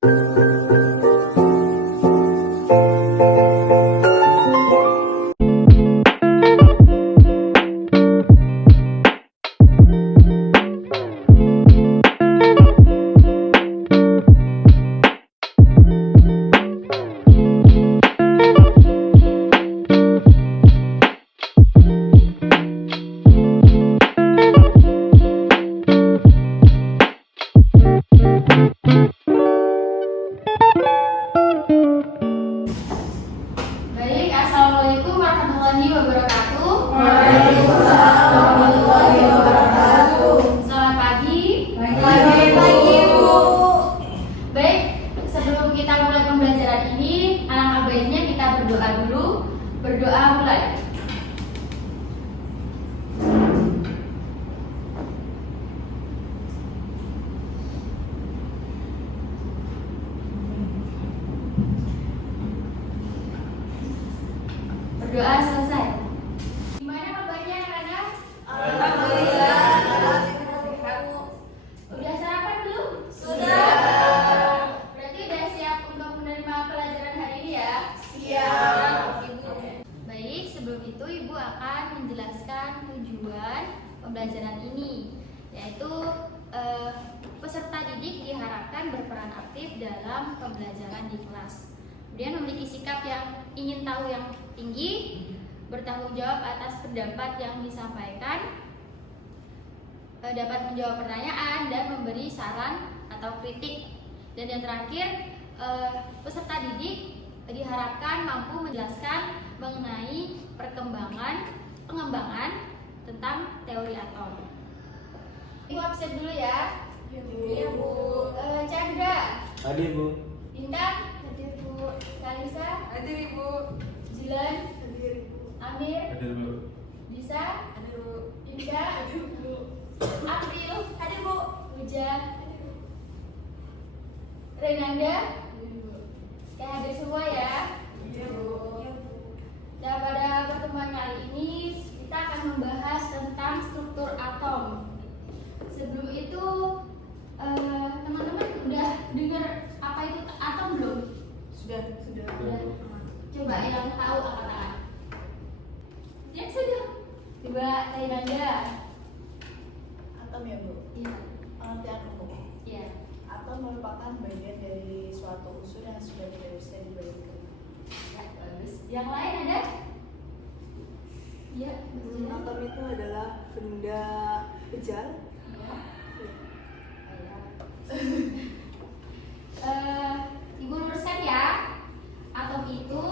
Baik, Assalamualaikum warahmatullahi wabarakatuh. Waalaikumsalam warahmatullahi wabarakatuh. Selamat pagi. Pagi, Bu. Baik, sebelum kita mulai pembelajaran ini, alangkah baiknya kita berdoa dulu. Berdoa mulai. Berdoa selesai. Gimana kabarnya anak-anak? Alhamdulillah. Udah sarapan belum? Sudah. Berarti udah siap untuk menerima pelajaran hari ini ya? Siap. Baik, sebelum itu Ibu akan menjelaskan tujuan pembelajaran ini, yaitu peserta didik diharapkan berperan aktif dalam pembelajaran di kelas. Kemudian memiliki sikap yang ingin tahu yang tinggi, bertanggung jawab atas pendapat yang disampaikan, dapat menjawab pertanyaan dan memberi saran atau kritik. Dan yang terakhir, peserta didik diharapkan mampu menjelaskan mengenai pengembangan tentang teori atom. Ibu absen dulu ya. Iya, Bu. Chandra, Hadir, Bu. Bintang, hadir Bu. Kalisa, Hadir, Ibu. Jilan, Hadir, Ibu. Amir, Hadir, Bu. Disa, Hadir, Bu. Indah, Hadir, Bu. April, Hadir, Bu. Hujan, Renanda, Hadir, Bu. hadir semua ya. Iya, Bu. Nah, pada pertemuan kali ini kita akan membahas tentang struktur atom. Sebelum itu, teman-teman udah dengar apa itu atom belum? Sudah. Udah. Coba yang tahu angkat tangan. Ya sudah. Coba Renanda. Atom ya, Bu. Iya. Pengertian umum. Iya. Atom merupakan bagian dari suatu unsur yang sudah tidak bisa dibagikan. Ya, bagus. Yang lain ada? Iya. betul. Atom itu adalah benda kecil. Ya. Ibu luruskan ya. Atom itu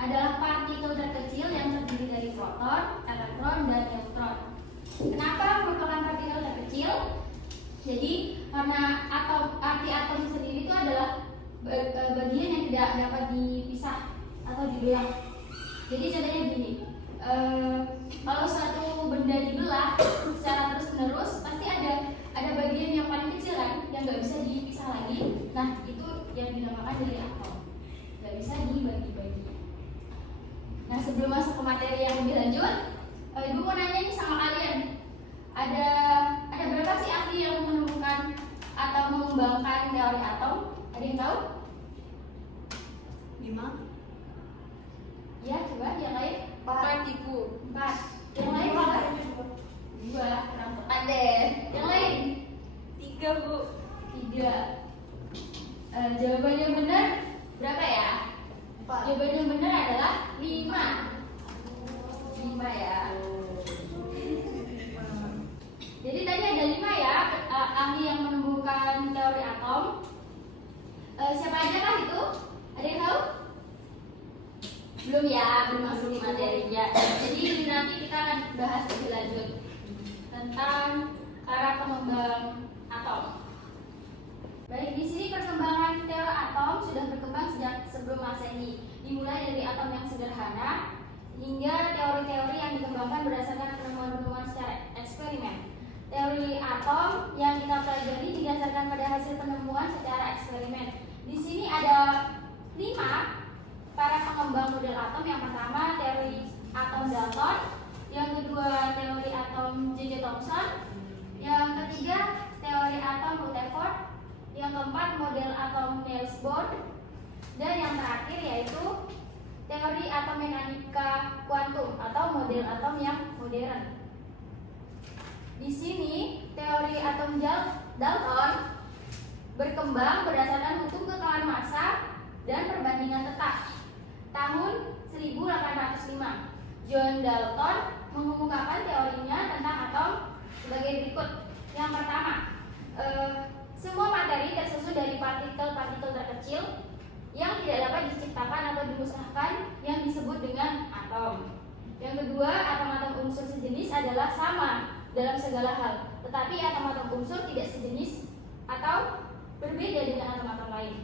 adalah partikel terkecil yang terdiri dari proton, elektron, dan neutron. Kenapa merupakan partikel terkecil? Jadi karena arti atom sendiri itu adalah bagian yang tidak dapat dipisah atau dibelah. Jadi contohnya gini, kalau suatu benda dibelah secara terus-menerus pasti ada bagian yang paling kecil kan, yang nggak bisa dipisah lagi. Nah itu yang dinamakan dari atom, nggak bisa dibagi-bagi. Nah sebelum masuk ke materi yang lebih lanjut, Ibu mau nanya nih sama kalian, ada berapa sih ahli yang menemukan atau mengembangkan teori atom? Ada yang tahu? 5. Ya coba yang lain. 4, Ibu. 4. Yang lain berapa? 2. Kurang tepat deh. Yang lain? 3, Bu. 3. Jawaban yang benar berapa ya? 4. Jawaban yang benar adalah 5. 5 ya. Jadi tadi ada 5 ya ahli yang menemukan teori atom. Siapa aja kah itu? Ada yang tahu? Belum ya, belum masuk di materinya. Jadi nanti kita akan bahas lebih lanjut tentang para pengembang atom. Baik, di sini perkembangan teori atom sudah berkembang sejak sebelum Masehi. Dimulai dari atom yang sederhana hingga teori-teori yang dikembangkan berdasarkan penemuan-penemuan secara eksperimen. Teori atom yang kita pelajari didasarkan pada hasil penemuan secara eksperimen. Di sini ada 5 para pengembang model atom. Yang pertama teori atom Dalton, yang kedua teori atom J.J. Thomson, yang ketiga teori atom Rutherford, yang keempat model atom Niels Bohr. Dan yang terakhir yaitu teori atom mekanika kuantum atau model atom yang modern. Di sini teori atom Dalton berkembang berdasarkan hukum kekalahan massa dan perbandingan tetap. Tahun 1805, John Dalton mengemukakan teorinya tentang atom sebagai berikut. Yang pertama, semua materi tersusun dari partikel-partikel terkecil yang tidak dapat diciptakan atau dimusnahkan yang disebut dengan atom. Yang kedua, atom-atom unsur sejenis adalah sama dalam segala hal, tetapi atom-atom unsur tidak sejenis atau berbeda dengan atom-atom lain.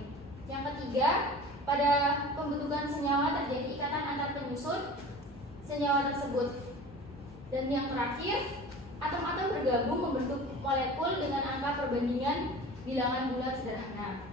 Yang ketiga, pada pembentukan senyawa terjadi ikatan antar penyusun senyawa tersebut. Dan yang terakhir, atom-atom bergabung membentuk molekul dengan angka perbandingan bilangan bulat sederhana.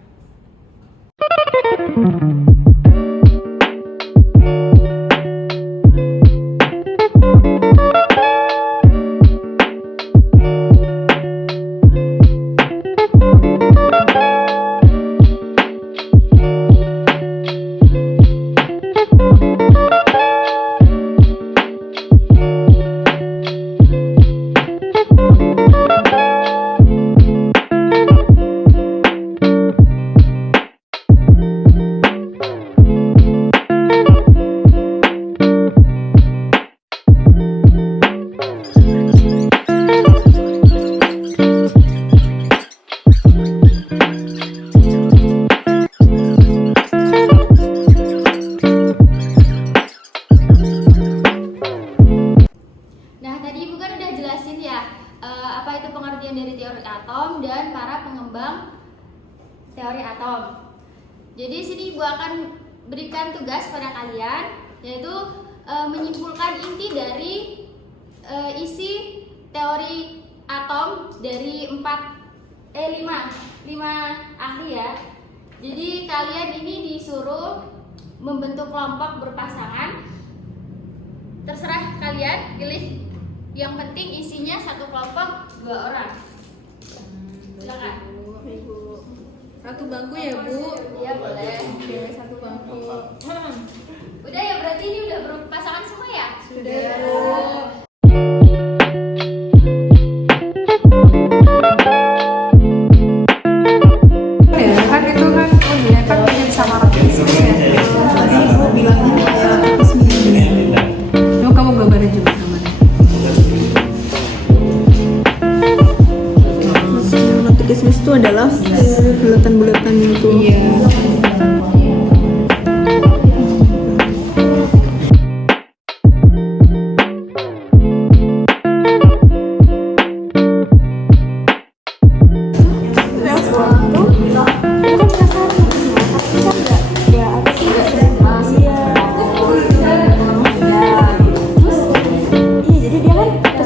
Apa itu pengertian dari teori atom dan para pengembang teori atom. Jadi sini Ibu akan berikan tugas pada kalian, yaitu menyimpulkan inti dari isi teori atom dari 5 ahli ya. Jadi kalian ini disuruh membentuk kelompok berpasangan. Terserah kalian pilih. Yang penting isinya satu kelompok 2 orang. Silakan. Ibu. Satu bangku ya, Bu? Iya, boleh. Oke, satu bangku. Udah ya, berarti ini udah berpasangan semua ya? Sudah, Bu. Ya, kan itu kan udah kan bikin sama roti bisnis ya. Tadi Ibu bilangnya kayak roti bisnis. Yuk kamu gambarin juga gambarnya. Roti kismis itu adalah bulatan-bulatan itu. Iya.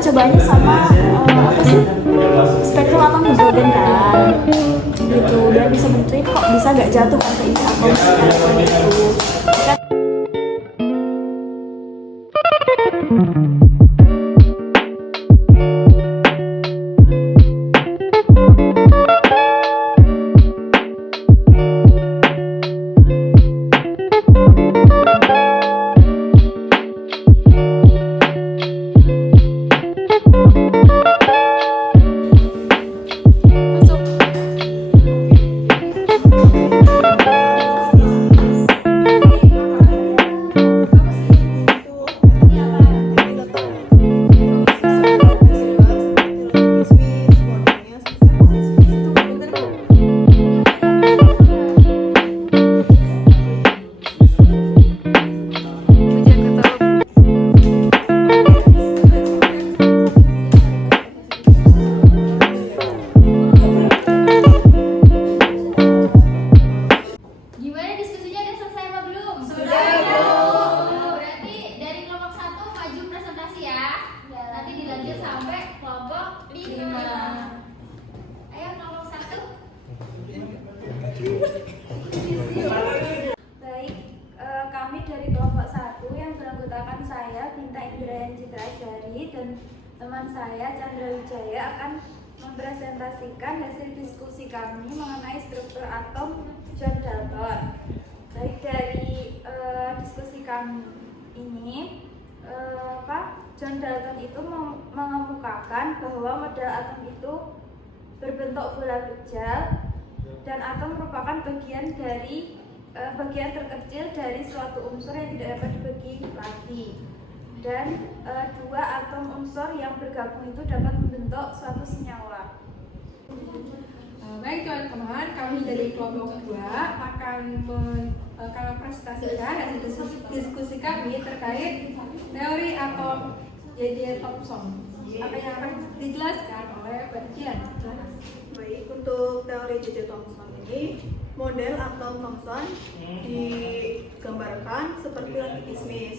Percobaannya sama apa sih, spektrum atom hidrogen kan gitu, dan bisa bentuknya kok bisa gak jatuh kan ke ini atom sekarang gitu. Gimana diskusinya, udah selesai apa belum? Sudah, Berarti dari kelompok 1 maju presentasi ya. Nanti dilanjut sampai kelompok 5. Ayo kelompok 1. Baik, kami dari kelompok 1 yang beranggotakan saya, Binta Indrayan Citra Jari, dan teman saya, Chandra Wijaya, akan mempresentasikan hasil diskusi kami mengenai struktur atom John Dalton belakangan ini John Dalton itu mengemukakan bahwa model atom itu berbentuk bola kecil dan atom merupakan bagian terkecil dari suatu unsur yang tidak dapat dibagi lagi. Dan dua atom unsur yang bergabung itu dapat membentuk suatu senyawa. Baik teman-teman, kami dari kelompok 2 akan mempresentasikan hasil diskusi kami terkait teori atom J.J. Thomson. Apa yang akan dijelaskan oleh Mbak Jian? Baik, untuk teori J.J. Thomson ini, model atom Thomson digambarkan seperti roti kismis.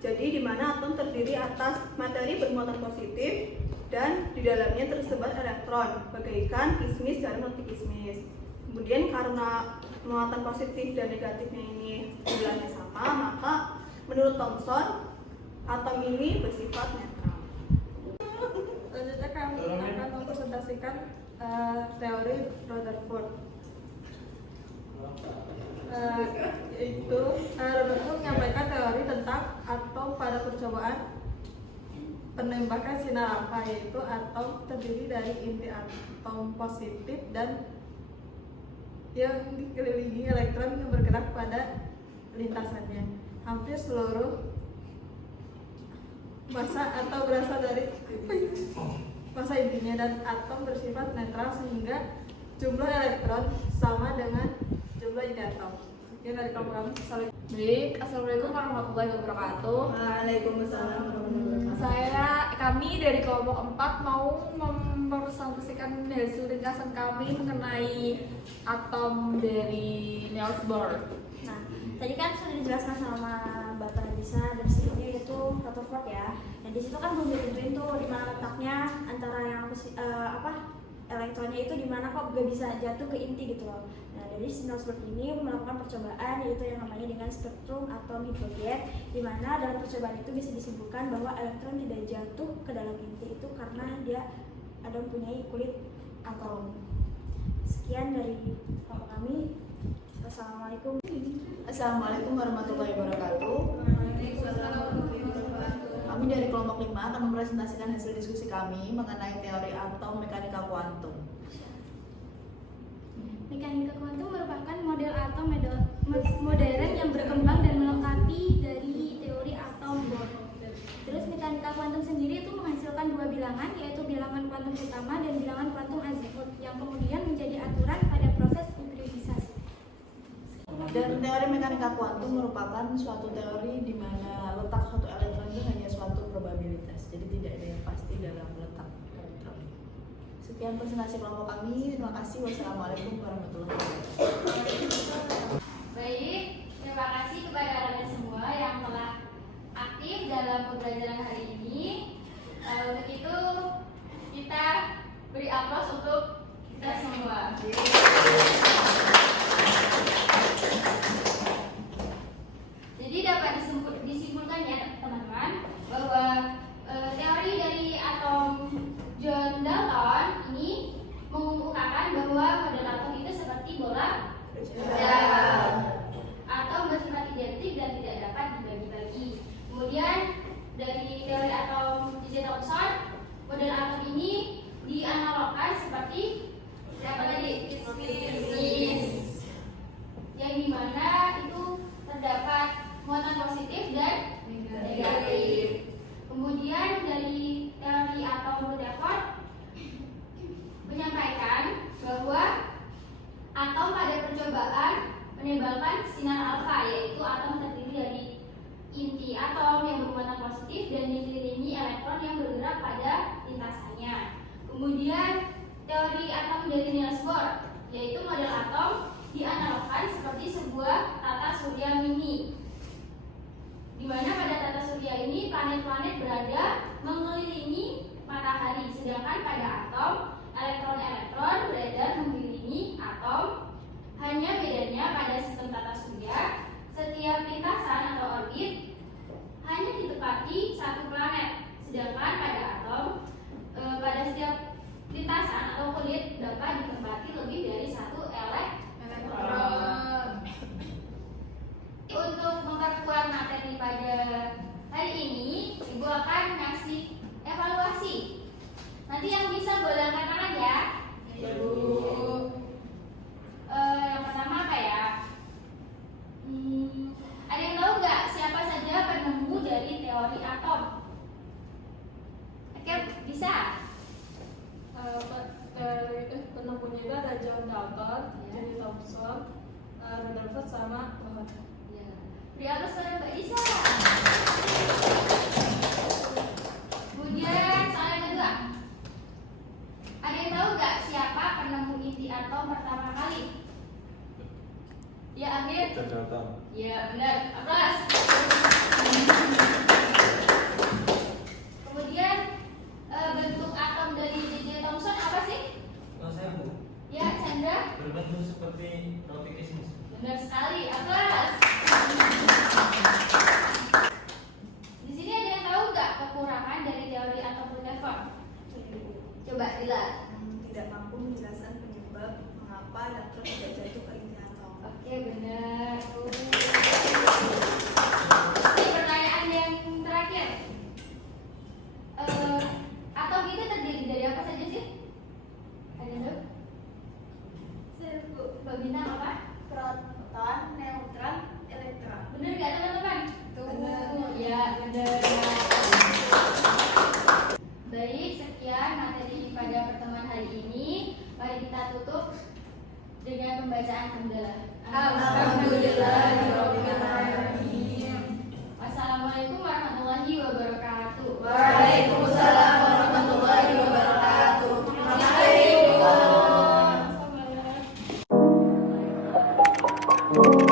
Jadi di mana atom terdiri atas materi bermuatan positif dan di dalamnya tersebar elektron, bagaikan kismis dalam roti kismis. Kemudian karena muatan positif dan negatifnya ini jumlahnya sama, maka menurut Thomson atom ini bersifat netral. Selanjutnya kami akan mempresentasikan teori Rutherford. Rutherford menyampaikan teori tentang atom pada percobaan penembakan sinar alfa, yaitu atom terdiri dari inti atom positif dan yang dikelilingi elektron yang bergerak pada lintasannya. Hampir seluruh massa atau berasal dari massa intinya, dan atom bersifat netral sehingga jumlah elektron sama dengan jumlah inti atom. Sekian dari kamu. Baik, assalamualaikum warahmatullahi wabarakatuh. Waalaikumsalam warahmatullahi wabarakatuh. Kami dari kelompok 4 mau mempresentasikan hasil ringkasan kami mengenai atom dari Niels Bohr. Nah, tadi kan sudah dijelaskan sama Bapak Nabisa dan sebelumnya yaitu Rutherford ya. Dan di situ kan belum ditentuin tuh di mana letaknya antara yang elektronnya itu di mana kok gak bisa jatuh ke inti gitu loh. Nah, dari Niels Bohr ini melakukan percobaan yaitu yang namanya dengan spektrum atom hidrogen, di mana dalam percobaan itu bisa disimpulkan bahwa elektron tidak jatuh ke dalam inti itu karena dia ada mempunyai kulit atom. Sekian dari kami. Wassalamualaikum. Assalamualaikum warahmatullahi wabarakatuh. Kami dari kelompok 5 akan mempresentasikan hasil diskusi kami mengenai teori atom mekanika kuantum. Mekanika kuantum merupakan model atom modern yang berkembang dan melengkapi dari teori atom Bohr. Terus mekanika kuantum sendiri itu menghasilkan dua bilangan, yaitu bilangan kuantum pertama dan bilangan kuantum azimut, yang kemudian menjadi aturan pada proses hibridisasi. Dan teori mekanika kuantum merupakan suatu teori di mana letak suatu elektron itu hanya suatu probabilitas, jadi tidak ada yang pasti dalam letak elektron. Sekian presentasi kelompok kami. Terima kasih. Wassalamualaikum warahmatullahi wabarakatuh. Baik, terima kasih kepada kalian semua yang telah aktif dalam pembelajaran hari ini. Untuk itu kita beri aplaus untuk kita semua. Jadi dapat disimpulkan ya teman-teman bahwa teori dari atom John Dalton ini mengemukakan bahwa model atom itu seperti bola atom bersifat identik dan tidak dapat dibagi-bagi. Kemudian dari teori atom J.J. Thomson, model atom ini dianalogkan seperti apa tadi? Kismis, yang dimana itu terdapat muatan positif dan negatif. Kemudian dari teori atom Rutherford menyampaikan bahwa atom pada percobaan menembakkan sinar alfa, yaitu atom terdiri dari inti atom yang bermuatan positif dan dikelilingi elektron yang bergerak pada lintasannya. Kemudian teori atom dari Niels Bohr, yaitu model atom dianalogkan seperti sebuah tata surya mini, di mana pada tata surya ini planet-planet berada mengelilingi matahari, sedangkan pada atom elektron-elektron beredar mengelilingi atom. Hanya bedanya pada sistem tata surya, setiap lintasan atau orbit hanya ditepati satu planet, sedangkan pada atom pada setiap lintasan atau kulit dapat ditempati lebih dari satu elektron. Untuk memperkuat materi Rutherford sama Bohr. Ya. Beri aplaus pada Mbak Isa. Kemudian soal yang kedua. Ada yang tahu nggak siapa penemu inti atom pertama kali? Ya, Amir. Ya, benar. Aplaus. Kemudian bentuk atom dari J.J. Thomson apa sih? Saya Bu, Ya, Chandra. berbentuk seperti roti kismis. Benar sekali. Aplaus. Di sini ada yang tahu nggak kekurangan dari teori atom Rutherford? Coba Dila. Tidak mampu menjelaskan penyebab mengapa elektron tidak jatuh ke inti atom. Oke, benar. Oke, pertanyaan yang terakhir. Atom itu terdiri dari apa saja sih? Ada yang tahu? Mbak Bintang apa? Proton, neutron, elektron. Benar nggak teman-teman? Benar. Ya, benar. Baik, sekian materi pada pertemuan hari ini. Mari kita tutup dengan pembacaan hamdalah. Alhamdulillahirobbilalamin. Wassalamualaikum warahmatullahi wabarakatuh. Waalaikumsalam warahmatullahi wabarakatuh. Terima kasih. Sama.